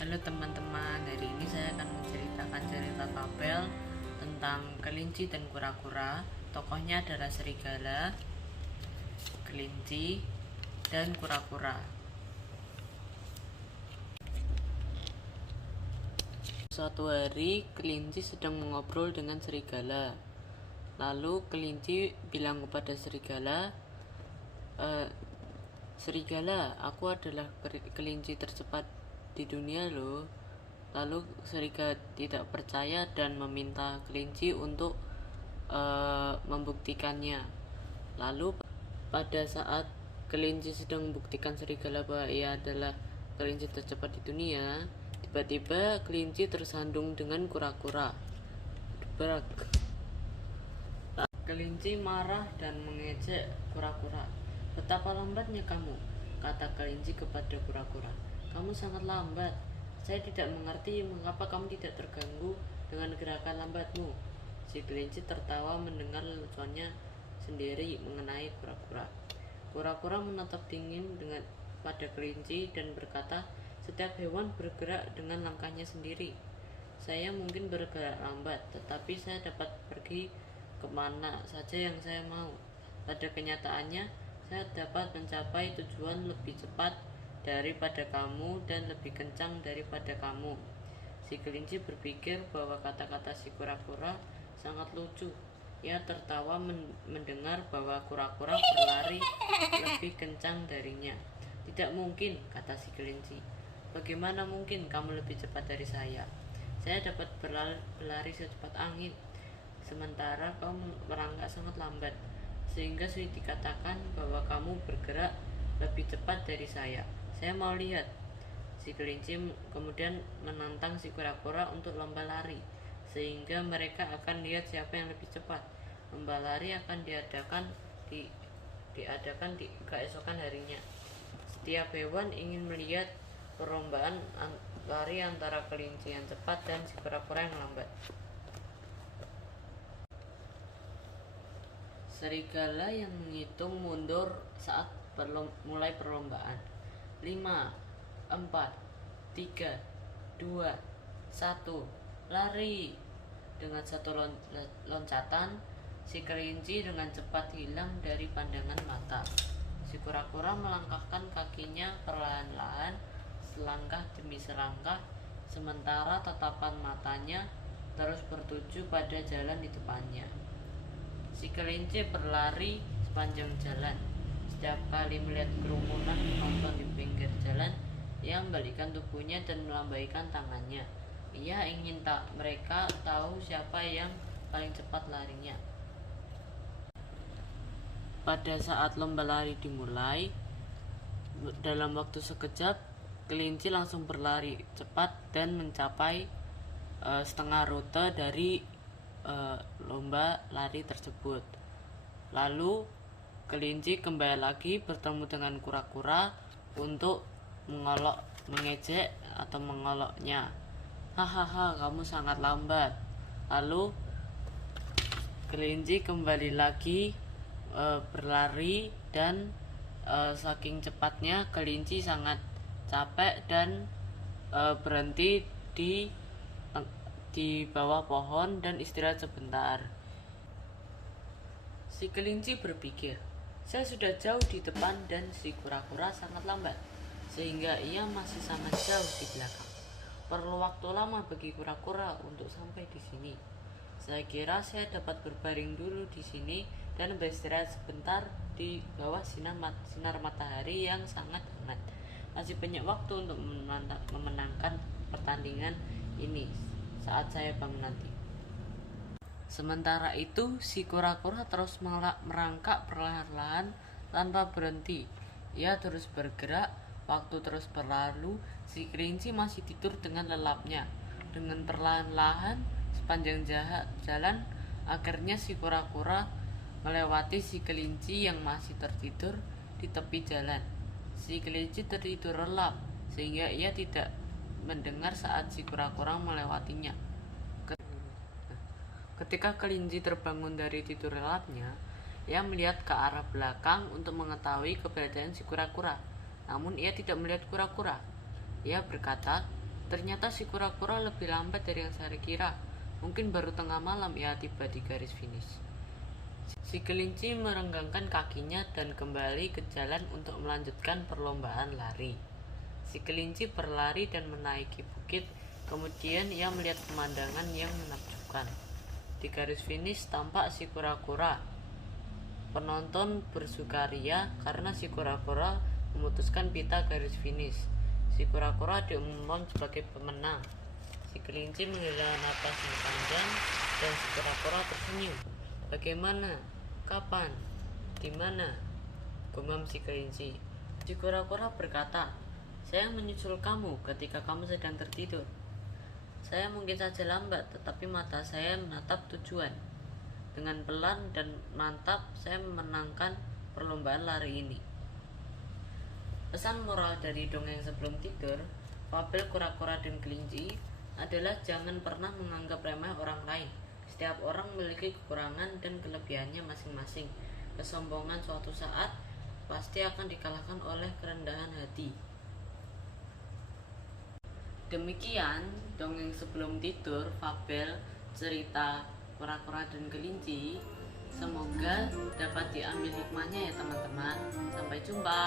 Halo teman-teman, hari ini saya akan menceritakan cerita tabel tentang kelinci dan kura-kura. Tokohnya adalah serigala, kelinci, dan kura-kura. Suatu hari, kelinci sedang mengobrol dengan serigala. Lalu kelinci bilang kepada serigala, "Serigala, aku adalah kelinci tercepat di dunia loh." Lalu serigala tidak percaya dan meminta kelinci untuk membuktikannya. Lalu pada saat kelinci sedang membuktikan serigala bahwa ia adalah kelinci tercepat di dunia, tiba-tiba kelinci tersandung dengan kura-kura. Berak. Kelinci marah dan mengejek kura-kura. "Betapa lambatnya kamu," kata kelinci kepada kura-kura. "Kamu sangat lambat. Saya tidak mengerti mengapa kamu tidak terganggu dengan gerakan lambatmu." Si kelinci tertawa mendengar leluconnya sendiri mengenai kura-kura. Kura-kura menatap dingin pada kelinci dan berkata, "Setiap hewan bergerak dengan langkahnya sendiri. Saya mungkin bergerak lambat, tetapi saya dapat pergi kemana saja yang saya mau. Pada kenyataannya, saya dapat mencapai tujuan lebih cepat daripada kamu dan lebih kencang daripada kamu." Si kelinci berpikir bahwa kata-kata si kura-kura sangat lucu. Ia tertawa mendengar bahwa kura-kura berlari lebih kencang darinya. "Tidak mungkin," kata si kelinci. "Bagaimana mungkin kamu lebih cepat dari saya? Saya dapat berlari secepat angin, sementara kau merangkak sangat lambat, sehingga sulit dikatakan bahwa kamu bergerak lebih cepat dari saya. Saya mau lihat." Si kelinci kemudian menantang si kura-kura untuk lomba lari, sehingga mereka akan lihat siapa yang lebih cepat. Lomba lari akan diadakan di keesokan harinya. Setiap hewan ingin melihat perlombaan lari antara kelinci yang cepat dan si kura-kura yang lambat. Serigala yang menghitung mundur saat mulai perlombaan. 5, 4, 3, 2, 1, lari. Dengan satu loncatan, si kelinci dengan cepat hilang dari pandangan mata. Si kura-kura melangkahkan kakinya perlahan-lahan, selangkah demi selangkah, sementara tatapan matanya terus bertuju pada jalan di depannya. Si kelinci berlari sepanjang jalan. Setiap kali melihat kerumunan penonton di pinggir jalan, ia membalikkan tubuhnya dan melambaikan tangannya. Ia ingin mereka tahu siapa yang paling cepat larinya. Pada saat lomba lari dimulai, dalam waktu sekejap, kelinci langsung berlari cepat dan mencapai setengah rute dari lomba lari tersebut. Lalu kelinci kembali lagi bertemu dengan kura-kura untuk mengejek atau mengoloknya. "Hahaha, kamu sangat lambat." Lalu kelinci kembali lagi berlari dan saking cepatnya kelinci sangat capek dan berhenti di bawah pohon dan istirahat sebentar. Si kelinci berpikir, "Saya sudah jauh di depan dan si kura-kura sangat lambat, sehingga ia masih sangat jauh di belakang. Perlu waktu lama bagi kura-kura untuk sampai di sini. Saya kira saya dapat berbaring dulu di sini dan beristirahat sebentar di bawah sinar matahari yang sangat hangat. Masih banyak waktu untuk memenangkan pertandingan ini saat saya bangun nanti." Sementara itu, si kura-kura terus merangkak perlahan-lahan tanpa berhenti. Ia terus bergerak, waktu terus berlalu, si kelinci masih tidur dengan lelapnya. Dengan perlahan-lahan sepanjang jalan, akhirnya si kura-kura melewati si kelinci yang masih tertidur di tepi jalan. Si kelinci tertidur lelap, sehingga ia tidak mendengar saat si kura-kura melewatinya. Ketika kelinci terbangun dari tidur lelapnya, ia melihat ke arah belakang untuk mengetahui keberadaan si kura-kura. Namun ia tidak melihat kura-kura. Ia berkata, Ternyata si kura-kura lebih lambat dari yang saya kira. Mungkin baru tengah malam ia tiba di garis finish. Si kelinci merenggangkan kakinya dan kembali ke jalan untuk melanjutkan perlombaan lari. Si kelinci berlari dan menaiki bukit, kemudian ia melihat pemandangan yang menakjubkan. Di garis finish tampak si kura-kura. Penonton bersukaria karena si kura-kura memutuskan pita garis finish. Si kura-kura diumumkan sebagai pemenang. Si kelinci menghela napas yang panjang dan si kura-kura tersenyum. Bagaimana? Kapan? Di mana? Gumam si kelinci. Si kura-kura berkata, saya menyusul kamu ketika kamu sedang tertidur. Saya mungkin saja lambat, tetapi mata saya menatap tujuan. Dengan pelan dan mantap saya memenangkan perlombaan lari ini. Pesan moral dari dongeng sebelum tidur, fabel kura-kura dan kelinci adalah jangan pernah menganggap remeh orang lain. Setiap orang memiliki kekurangan dan kelebihannya masing-masing. Kesombongan suatu saat pasti akan dikalahkan oleh kerendahan hati. Demikian dongeng sebelum tidur, fabel, cerita kura-kura dan kelinci. Semoga dapat diambil hikmahnya ya teman-teman. Sampai jumpa.